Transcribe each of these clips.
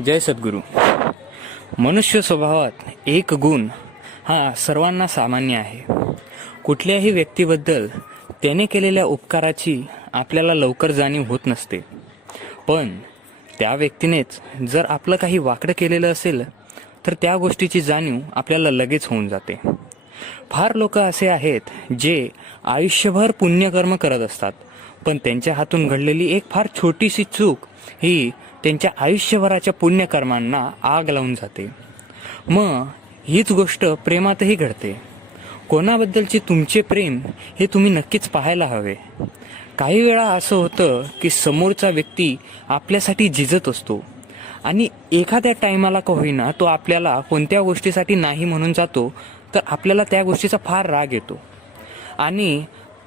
जय सद्गुरू. मनुष्य स्वभावात एक गुण हा सर्वांना सामान्य आहे. कुठल्याही व्यक्तीबद्दल त्याने केलेल्या उपकाराची आपल्याला लवकर जाणीव होत नसते, पण त्या व्यक्तीनेच जर आपलं काही वाकडं केलेलं असेल तर त्या गोष्टीची जाणीव आपल्याला लगेच होऊन जाते. फार लोक असे आहेत जे आयुष्यभर पुण्यकर्म करत असतात, पण त्यांच्या हातून घडलेली एक फार छोटीशी चूक ही त्यांच्या आयुष्यभराच्या पुण्यकर्मांना आग लावून जाते. मग हीच गोष्ट प्रेमातही घडते. कोणाबद्दलचे तुमचे प्रेम हे तुम्ही नक्कीच पाहायला हवे. काही वेळा असं होतं की समोरचा व्यक्ती आपल्यासाठी झिजत असतो आणि एखाद्या टायमाला का होईना तो आपल्याला कोणत्या गोष्टीसाठी नाही म्हणून जातो, तर आपल्याला त्या गोष्टीचा फार राग येतो आणि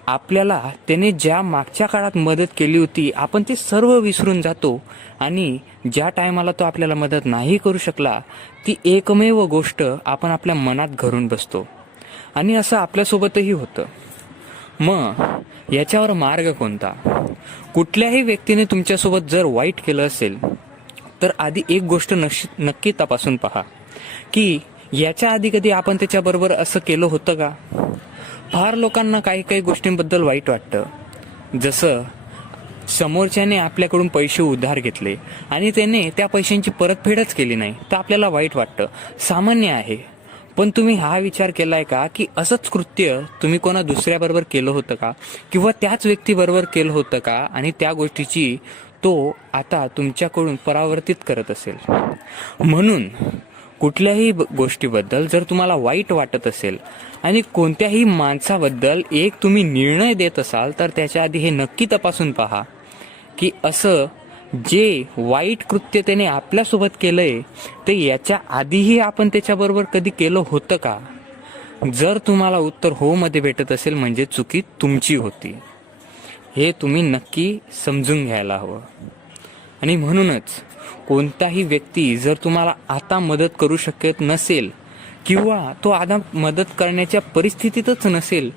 आपल्याला त्याने ज्या मागच्या काळात मदत केली होती आपण ते सर्व विसरून जातो आणि ज्या टायमाला तो आपल्याला मदत नाही करू शकला ती एकमेव गोष्ट आपण आपल्या मनात घरून बसतो आणि असं आपल्यासोबतही होतं. मग याच्यावर मार्ग कोणता? कुठल्याही व्यक्तीने तुमच्यासोबत जर वाईट केलं असेल तर आधी एक गोष्ट नक्की तपासून पहा की याच्या आधी कधी आपण त्याच्याबरोबर असं केलं होतं का? फार लोकांना काही काही गोष्टींबद्दल वाईट वाटतं. जसं समोरच्याने आपल्याकडून पैसे उधार घेतले आणि त्याने त्या पैशांची परतफेडच केली नाही तर आपल्याला वाईट वाटतं. सामान्य आहे. पण तुम्ही हा विचार केलाय का की असंच कृत्य तुम्ही कोणा दुसऱ्याबरोबर केलं होतं का, किंवा त्याच व्यक्तीबरोबर केलं होतं का आणि त्या गोष्टीची तो आता तुमच्याकडून परावर्तित करत असेल? म्हणून कुठल्याही गोष्टीबद्दल जर तुम्हाला वाईट वाटत असेल आणि कोणत्याही माणसाबद्दल एक तुम्ही निर्णय देत असाल तर त्याच्या आधी हे नक्की तपासून पहा की असं जे वाईट कृत्य त्याने आपल्यासोबत केलंय ते याच्या आधीही आपण त्याच्याबरोबर कधी केलं होतं का? जर तुम्हाला उत्तर हो मध्ये भेटत असेल म्हणजे चुकी तुमची होती. हे तुम्ही नक्की समजून घ्यायला हवं. आणि म्हणूनच कोणताही व्यक्ती जर तुम्हाला आता मदत करू शकत नसेल किंवा तो आता मदत करण्याच्या परिस्थितीतच नसेल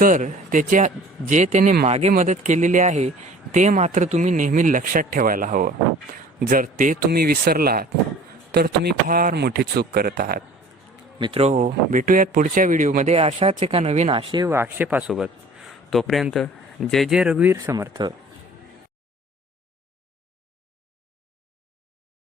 तर जे त्याने मागे मदत केलेली आहे ते मात्र तुम्ही नेहमी लक्षात ठेवायला हवं. जर ते तुम्ही विसरलात तर तुम्ही फार मोठी चूक करत आहात. मित्रहो, भेटूयात पुढच्या व्हिडिओमध्ये अशाच एका नवीन आशय व आक्षेपासोबत. तोपर्यंत जय जय रघुवीर समर्थ.